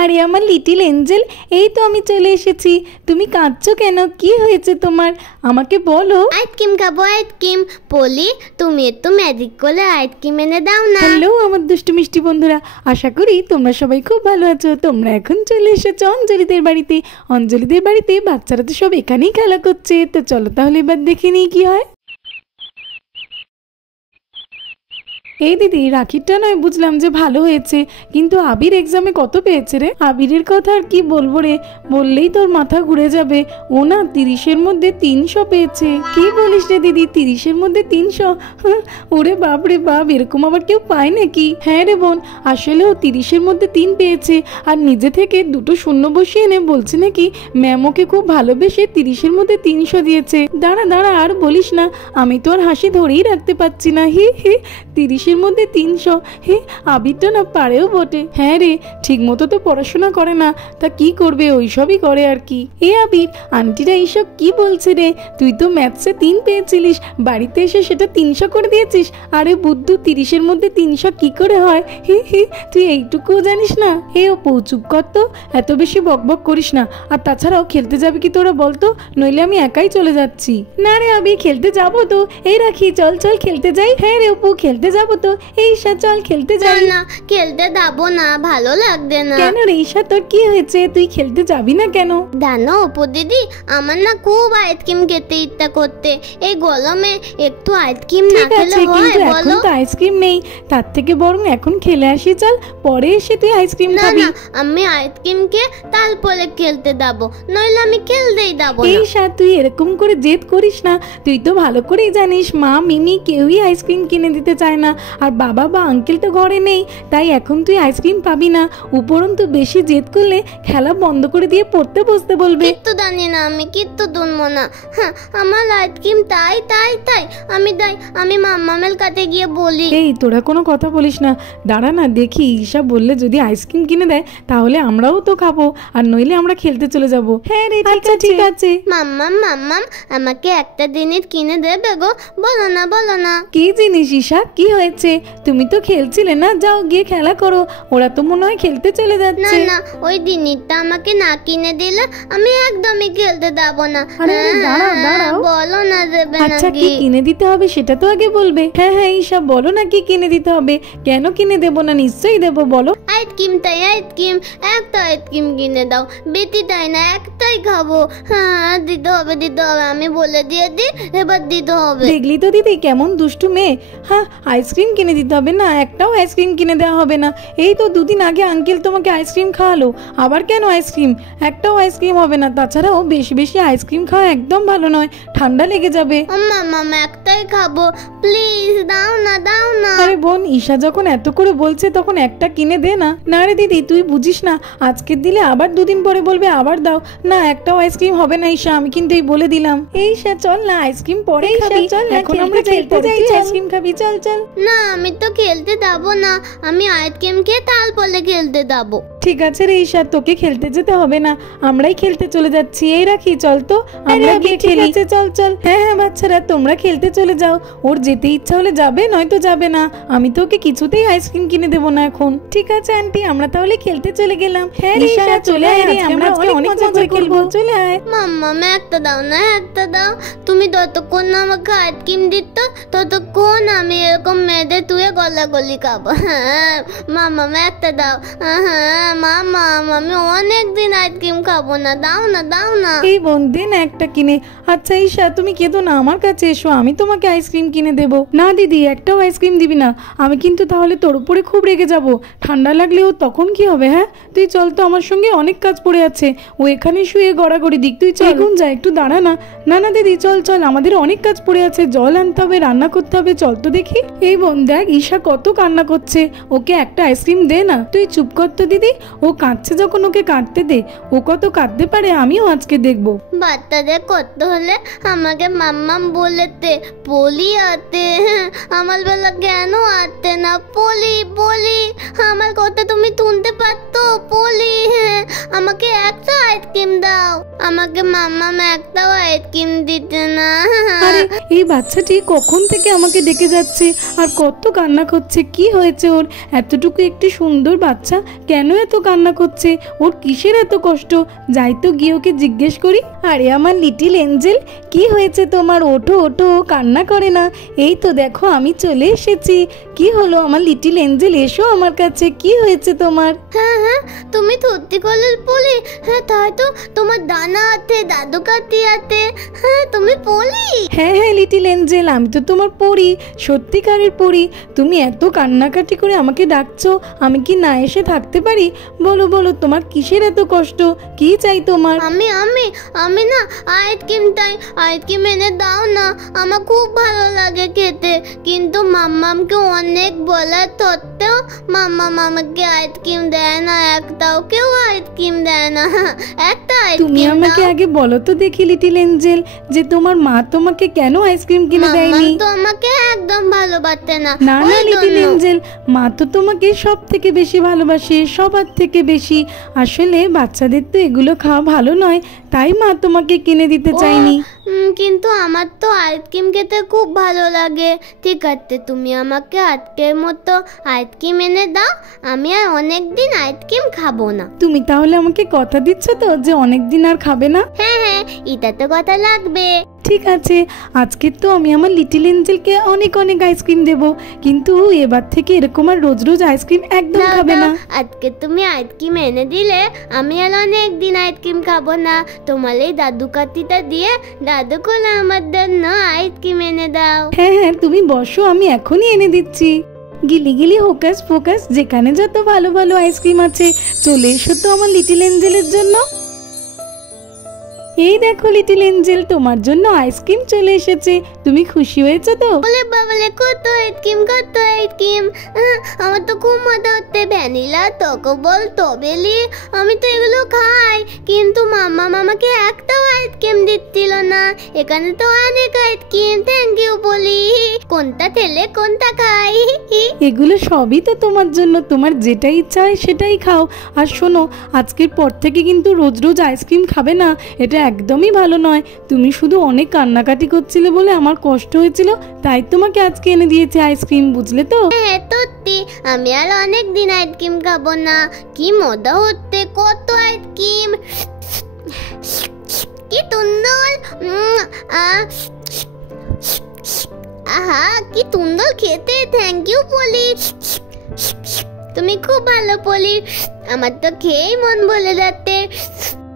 আরে আমার little Angel, এই তো আমি চলে এসেছি। তুমি কাঁদছো কেন? কি হয়েছে তোমার? আমাকে বলো। আইসক্রিম খাবো, আইসক্রিম। পলি, তুমি একটু ম্যাজিক করে আইসক্রিম এনে দাও না। হ্যালো আমার দুষ্টু মিষ্টি বন্ধুরা, আশা করি তোমরা সবাই খুব ভালো আছো। তোমরা এখন চলে এসেছো অঞ্জলিদের বাড়িতে। অঞ্জলিদের বাড়িতে বাচ্চারা তো সব এখানেই খেলা করছে। তো চলো তাহলে এবার দেখে নিই কি হয়। এই দিদি, রাখিটা নয় বুঝলাম যে ভালো হয়েছে, কিন্তু আবির এক্সামে কত পেয়েছে রে? আবিরের কথা আর কি বলবো রে, বললেই তোর মাথা ঘুরে যাবে। ও না 30-এর মধ্যে 300 পেয়েছে। কি বলিস রে দিদি, 30-এর মধ্যে 300? ওরে বাপ রে বাপ, এরকম আবার কেউ পায় নাকি? হ্যাঁ রে বোন, আসলে ও 30-এর মধ্যে 3 পেয়েছে, আর নিজে থেকে 2 শূন্য বসিয়ে এনে বলছে নাকি ম্যাম ওকে খুব ভালোবেসে 30-এর মধ্যে 300 দিয়েছে। দাঁড়া দাঁড়া, আর বলিস না, আমি তো আর হাসি ধরেই রাখতে পারছি না। হি হি, 30-এর মধ্যে 300? হে, আবিরটা না পারেও বটে। হ্যাঁ রে, ঠিক মতো তো পড়াশোনা করে না, তা কি করবে, ওইসবই করে আর কি। এ আবির, আন্টিরা এইসব কি বলছে রে? তুই তো ম্যাথসে 3 পেয়েছিলিস, বাড়িতে এসে সেটা 300 করে দিয়েছিস। আরে বুদ্ধু, 30-এর মধ্যে 300 কি করে হয়? হি হি, তুই এইটুকুও জানিস না? হে অপু, চুপ কর তো, এত বেশি বকবক করিস না। আর তাছাড়াও খেলতে যাবে কি তোরা বলতো, নইলে আমি একাই চলে যাচ্ছি। না রে আবি, খেলতে যাবো তো। এই রাখি, চল চল খেলতে যাই। হ্যাঁ রে অপু, খেলতে যাবো তো। এই ঈশা, চল খেলতে যাই। না, খেলতে যাবো না, ভালো লাগবে না। কেন রে ঈশা, তোর কি হয়েছে? তুই খেলতে যাবি না কেন? জানো অপু দিদি, আমার না খুব আইসক্রিম খেতে ইচ্ছা করতে। এই গরমে একটু আইসক্রিম না খেলে হয় বলো? এখন তো আইসক্রিম নেই, তার থেকে বরং এখন খেলে আসি চল, পরে এসে তুই আইসক্রিম খাবি। না, আমি আইসক্রিম খেয়ে তারপরে খেলতে যাবো, নইলে আমি খেলতেই যাবো না। ঈশা, তুই এরকম করে জেদ করিস না। তুই তো ভালো করেই জানিস মা মিমি কেউই আইসক্রিম কিনে দিতে চায় না, আর বাবা বা আঙ্কেল তো ঘরে নেই, তাই এখন তুই আইসক্রিম পাবি না। উপরন্তু বেশি জেদ করলে খেলা বন্ধ করে দিয়ে পড়তে বসতে বলবে। কিচ্ছু জানি না আমি, কিচ্ছু দুনবো না। হ্যাঁ, আমার আইসক্রিম তাই তাই তাই আমি মাম্মামের কাছে গিয়ে বলি। এই তোরা কোনো কথা বলিস না, দাঁড়া না দেখি, ঈশা বললে যদি আইসক্রিম কিনে দেয় তাহলে আমরাও তো খাবো, আর নইলে আমরা খেলতে চলে যাবো। হ্যাঁ রে, আচ্ছা ঠিক আছে। মাম্মাম আমাকে একটা জিনিস কিনে দেবে গো? বলো না বলো না। কি জিনিস ঈশা, কি হয়েছে? তুমি তো খেলছিলে না, যাও গিয়ে খেলা করো। ওরা তো মনে হয় খেলতে চলে যাচ্ছে। না, ওই জিনিসটা আমাকে না কিনে দিলে আমি একদমই খেলতে যাবো না। দাঁড়াও, বলো না দেবে নাকি? আচ্ছা, কি কিনে দিতে হবে সেটা তো আগে বলবে। হ্যাঁ হ্যাঁ ঈশা, বলো না কি কিনে দিতে হবে। কেন কিনে দেবো না, নিশ্চয়ই দেবো, বলো। আইসক্রিম তাই আইসক্রিম, একটা আইসক্রিম কিনে দাও। বেটি তাই না, একটাই খাবো। হ্যাঁ, দিতে হবে আমি বলে দিয়েছি, এবার দিতে হবে। দেখলি তো দিদি কেমন দুষ্টু মেয়ে। হ্যাঁ, আইসক্রিম কিনে দিতে হবে না, একটাও আইসক্রিম কিনে দেওয়া হবে না। এই তো 2 দিন আগে আঙ্কেল তোমাকে আইসক্রিম খাওয়ালো, আবার কেন আইসক্রিম? একটাও আইসক্রিম হবে না। তাছাড়াও বেশি বেশি আইসক্রিম খাওয়া একদম ভালো নয়, ঠান্ডা লেগে যাবে। মাম্মা একটাই খাবো, প্লিজ দাও না। আরে বোন, ঈশা যখন এত করে বলছে তখন একটা কিনে দে না। না রে দিদি, তুই বুঝিস না, আজকে দিলে আবার 2 দিন পরে বলবে আবার দাও। না, একটাও আইসক্রিম হবে না ঈশা, আমি কিন্তু এই বলে দিলাম। এই ঈশা, চল না, আইসক্রিম পরে খাবি। চল, এখন আমরা খেলতে যাই, আইসক্রিম খাবি, চল চল। না, আমি তো খেলতে যাবো না, আমি আইসক্রিম খেয়ে তারপরে খেলতে যাবো। ঠিক আছে রে ঈশা, তোকে খেলতে যেতে হবে না, আমরাই খেলতে চলে যাচ্ছি। এই রাখি, চল তো আমরা গিয়ে খেলি। চল চল। হ্যাঁ হ্যাঁ বাচ্চারা, তোমরা খেলতে চলে যাও। ওর যেতে ইচ্ছা হলে যাবে, নয়তো যাবে না। আমি তো ওকে কিছুতেই আইসক্রিম কিনে দেবো না এখন। ঠিক আছে আন্টি, আমরা তাহলে খেলতে চলে গেলাম। হ্যাঁ ঈশা, চলে আয় রে, আমরা অনেক মজা করে খেলবো, চলে আয়। মাম্মা একটা দাও না, একটা দাও। তুমি যতক্ষণ না আমাকে আইসক্রিম দিত ততক্ষণ আমি এরকম মেয়েদে তুই গলাগলি খাবো। হ্যাঁ মাম্মা একটা দাও। হ্যাঁ মামা, আমি অনেকদিন আইসক্রিম খাবো না, দাও না। এই বোন, দে না একটা কিনে। আচ্ছা ঈশা, তুমি কেঁদো না, আমার কাছে এসো, আমি তোমাকে আইসক্রিম কিনে দেবো। না দিদি, একটাও আইসক্রিম দিবি না, আমি কিন্তু তাহলে তোর উপরে খুব রেগে যাব। ঠান্ডা লাগলেও তখন কি হবে? হ্যাঁ, তুই চল তো, আমার সঙ্গে অনেক কাজ পড়ে আছে। ও এখানে শুয়ে গড়াগড়ি দিক, তুই চল। এখন যা, একটু দাঁড়া না। না দিদি, চল চল, আমাদের অনেক কাজ পড়ে আছে, জল আনতে হবে, রান্না করতে হবে, চল তো দেখি। এই বোন দেখ, ঈশা কত কান্না করছে, ওকে একটা আইসক্রিম দে না। তুই চুপ কর তো দিদি, ও কাঁদছে যখন ওকে কাঁদতে দে। ও কত কাঁদতে পারে আমিও আজকে দেখবো। বাচ্চাদের করতে হলে আমাকে মাম্মাম বলেতে, পলি আতে। আমার বেলা কেন আতে না? পলি, আমার কথা তুমি শুনতে পারতো? পলি, আমাকে একটা আইসক্রিম দাও, আমাকে মাম্মাম একটাও আইসক্রিম দিতে না। আরে এই বাচ্চাটি কখন থেকে আমাকে ডেকে যাচ্ছে আর কত কান্না করছে, কি হয়েছে ওর? এতটুকু একটি সুন্দর বাচ্চা কেন এত কান্না করছে? ওর কিসের এত কষ্ট? যাই তো গিয়ে ওকে জিজ্ঞেস করি। আরে আমার লিটিল এঞ্জেল, কি হয়েছে তোমার? ওঠো ওঠো, কান্না করে না। এই তো দেখো আমি চলে এসেছি। কি হলো আমার লিটিল এঞ্জেল, এসো আমার কাছে, কি হয়েছে তোমার? হ্যাঁ হ্যাঁ, তুমি সত্যি কলের পলি? হ্যাঁ তাই তো, তোমার দানা আছে, দাদু কাটি আছে, হ্যাঁ তুমি পলি? হ্যাঁ হ্যাঁ লিটিল এঞ্জেল, আমি তো তোমার পরি, সত্যিকারের পরি। তুমি এত কান্নাকাটি করে আমাকে ডাকছো, আমি কি না এসে থাকতে পারি? বলো বলো, তোমার কিসের এত কষ্ট? কি চাই তোমার? আমি আমি আমি না আইসক্রিম চাই, আইসক্রিম এনে দাও না, আমার খুব ভালো লাগে খেতে। কিন্তু মাম্মামকে অনেক বলার সত্ত্বেও মাম্মাম আমাকে আইসক্রিম দেয় না, একটাও কেউ আইসক্রিম দেয় না। একটা তুমি আইসক্রিম আমাকে আগে বলো তো দেখি লিটিল এঞ্জেল, যে তোমার মা তোমাকে কেন আইসক্রিম কিনে দেয়নি? তো আমাকে একদম ভালোবাসে না। না না লিটিল এঞ্জেল, মা তো তোমাকে সব থেকে বেশি ভালোবাসে, সবার থেকে বেশি। আসলে বাচ্চাদের তো এগুলো খাওয়া ভালো নয়, তাই মা তোমাকে কিনে দিতে চাইনি। কিন্তু আমার তো আইসক্রিম খেতে খুব ভালো লাগে। ঠিক আছে, তুমি আমাকে আজকের মতো আইসক্রিম এনে দাও, আমি আর অনেক দিন আইসক্রিম খাবো না। তুমি তাহলে আমাকে কথা দিচ্ছ তো যে অনেকদিন আর খাবে না? হ্যাঁ হ্যাঁ, এটা তো কথা লাগবে। ঠিক আছে, আজকে তো আমি আমার লিটিল এঞ্জেলকে অনেক অনেক আইসক্রিম দেব, কিন্তু এবার থেকে এরকম আর রোজ রোজ আইসক্রিম একদম দাও, খাবে দাও, না। আজকে তুমি আইসক্রিম এনে দিলে আমি আর অনেক দিন আইসক্রিম খাবো না। তোমার এই দাদু কাঠিটা দিয়ে দাদু কোলে আমার জন্য আইসক্রিম এনে দাও। হ্যাঁ হ্যাঁ, তুমি বসো, আমি এখনই এনে দিচ্ছি। গিলি গিলি হোকাস ফোকাস, যেখানে যত ভালো ভালো আইসক্রিম আছে, চলে এসো তো আমার লিটিল এঞ্জেলের জন্য। এই দেখো লিটিল এঞ্জেল, তোমার জন্য আইসক্রিম চলে এসেছে। তুমি খুশি হয়েছো তো? বলে বাবলে, কত আইসক্রিম, কত আইসক্রিম! আমার তো খুব মজা হচ্ছে। ভ্যানিলা, চকোবল, স্ট্রবেরি, আমি তো এগুলো খাই, কিন্তু মাম্মা আমাকে একটাও আইসক্রিম দিচ্ছিল না। এখানে তো অনেক আইসক্রিম, থ্যাংক ইউ বলি। কোনটা ঠেলে কোনটা খাই? এগুলো সবই তো তোমার জন্য, তোমার যেটা ইচ্ছা হয় সেটাই খাও। আর শোনো, আজকের পর থেকে কিন্তু রোজ রোজ আইসক্রিম খাবে না, এটা একদমই ভালো নয়। তুমি শুধু অনেক কান্নাকাটি করছিলে বলে আমার কষ্ট হয়েছিল, তাই তোমাকে আজকে এনে দিয়েছে আইসক্রিম, বুঝলে তো? হ্যাঁ সত্যি, আমি আর অনেক দিন আইসক্রিম খাবো না। কি মজা হচ্ছে, কত আইসক্রিম, কি সুন্দর! আহা কি সুন্দর খেতে, থ্যাংক ইউ পলি। তুমি খুব ভালো পলি, আমার তো খেয়েই মন ভরে যাচ্ছে।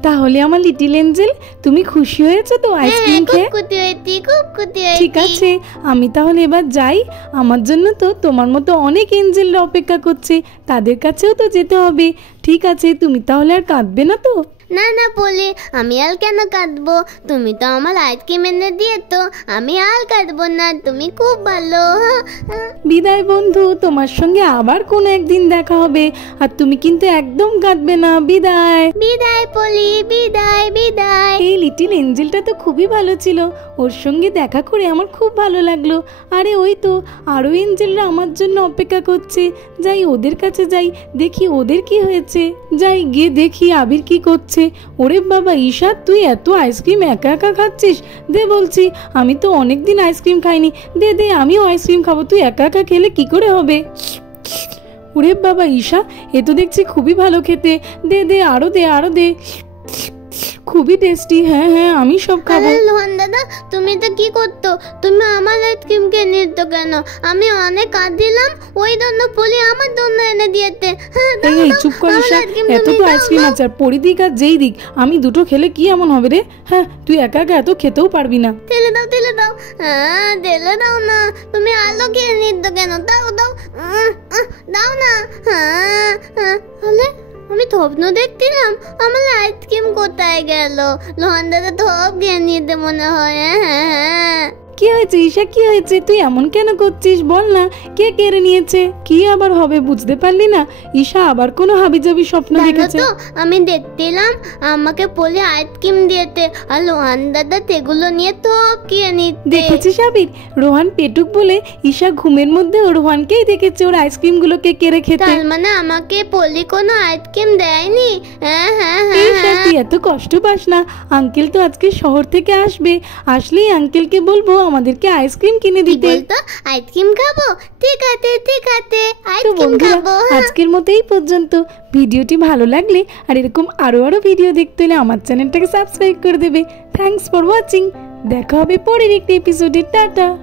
তাহলে আমার লিটিল এঞ্জেল, তুমি খুশি হয়েছো তো আইসক্রিম খেয়ে? খুব খুশি হয়েছি, খুব খুশি হয়েছি। ঠিক আছে, আমি তাহলে এবার যাই। আমার জন্য তো তোমার মতো অনেক এঞ্জেলরা অপেক্ষা করছে, তাদের কাছেও তো যেতে হবে। ঠিক আছে, তুমি তাহলে আর কাঁদবে না তো? না না পলি, আমি আর কেন কাঁদবো? তুমি তো আমার আইসক্রিম এনে দিয়ে, তো আমি আর কাঁদবো না। তুমি খুব ভালো। বিদায় বন্ধু, তোমার সঙ্গে আবার কোনো একদিন দেখা হবে, আর তুমি কিন্তু একদম কাঁদবে না। বিদায়। বিদায় পলি, বিদায় বিদায়। এই লিটিল এঞ্জেলটা তো খুবই ভালো ছিল, ওর সঙ্গে দেখা করে আমার খুব ভালো লাগলো। আরে ওই তো আরও এঞ্জেলরা আমার জন্য অপেক্ষা করছে। যাই ওদের কাছে যাই, দেখি ওদের কি হয়েছে। যাই গিয়ে দেখি আবির কি করছে। ওরে বাবা ঈশা, তুই এত আইসক্রিম একা একা খাচ্ছিস? দে বলছি, আমি তো অনেক দিন আইসক্রিম খাইনি, দে দে আমিও আইসক্রিম খাবো। তুই একা একা খেলে কি করে হবে? ওরে বাবা ঈশা, এ তো দেখছি খুবই ভালো খেতে। দে দে, আরো দে, আরো দে, খুবই টেস্টি। হ্যাঁ হ্যাঁ, আমি সব খাবো। লোহান দাদা, তুমি তো কি করতো? তুমি আমার আইসক্রিম কিনে দিত কেন? আমি অনেক কাঁদিলাম, ওই জন্য পলি আমার জন্য এনে দিয়েছে। এই এই চুপ কর ঈশা, এত তো আইসক্রিম আছে, আর পরি দিক আর যেই দিক, আমি দুটো খেলে কি এমন হবে রে? হ্যাঁ, তুই একা একা এত খেতেও পারবি না। ঠেলে দাও, ঠেলে দাও। হ্যাঁ ঠেলে দাও না, তুমি আলো কিনে নিত কেন? দাও দাও, দাও না। হ্যাঁ হলে আমি স্বপ্ন দেখছিলাম, আমার আইসক্রিম কোথায় গেল? লোহান দাদা সব কিনে নিতে মনে হয়। হ্যাঁ কি হয়েছে ঈশা, কি হয়েছে? তুই এমন কেন করছিস? বল না, কে কেড়ে নিয়েছে? কি আবার হবে বুঝতে পারলি না? ঈশা আবার কোনো হাবিজাবি স্বপ্ন দেখেছে। তো আমি দেখছিলাম আমাকে পলি আইসক্রিম দিয়েছে, আর লোহান দাদা সেগুলো নিয়ে সব কিনে নিতে। দেখেছিস আবির, রোহান পেটুক বলে ঈশা ঘুমের মধ্যে রোহানকেই দেখেছে ওর আইসক্রিম গুলোকে কেড়ে খেতে। তার মানে আমাকে পলি কোনো আইসক্রিম দেয়নি? হ্যাঁ হ্যাঁ ঈশা তুই এত কষ্ট পাস না, আঙ্কেল তো আজকে শহর থেকে আসবে, আসলেই আঙ্কেলকে বলবো আমাদেরকে আইসক্রিম কিনে কি দিতে। বলতো? আইসক্রিম খাবো? ঠিক আছে তো আইসক্রিম বন্ধুরা খাবো। আজকের মতো এই পর্যন্ত। ভিডিওটি ভালো লাগলে আর এরকম আরো ভিডিও দেখতে হলে আমার চ্যানেলটাকে সাবস্ক্রাইব করে দেবে। Thanks for watching. দেখা হবে পরের একটি এপিসোডে। টাটা।